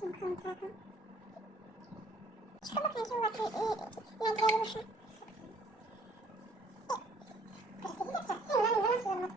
Çıkayım bakalım tarafına. Çıkın bakayım şimdi bak. Renkleri boşuna. Kalitesiz yapacak. Sen ulan nasıl yorulmadın?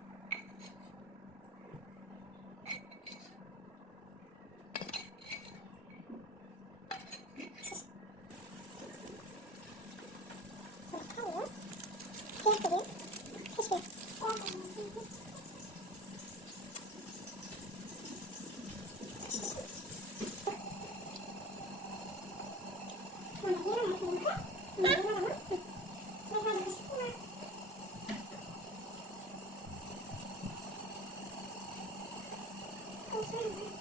Thank you.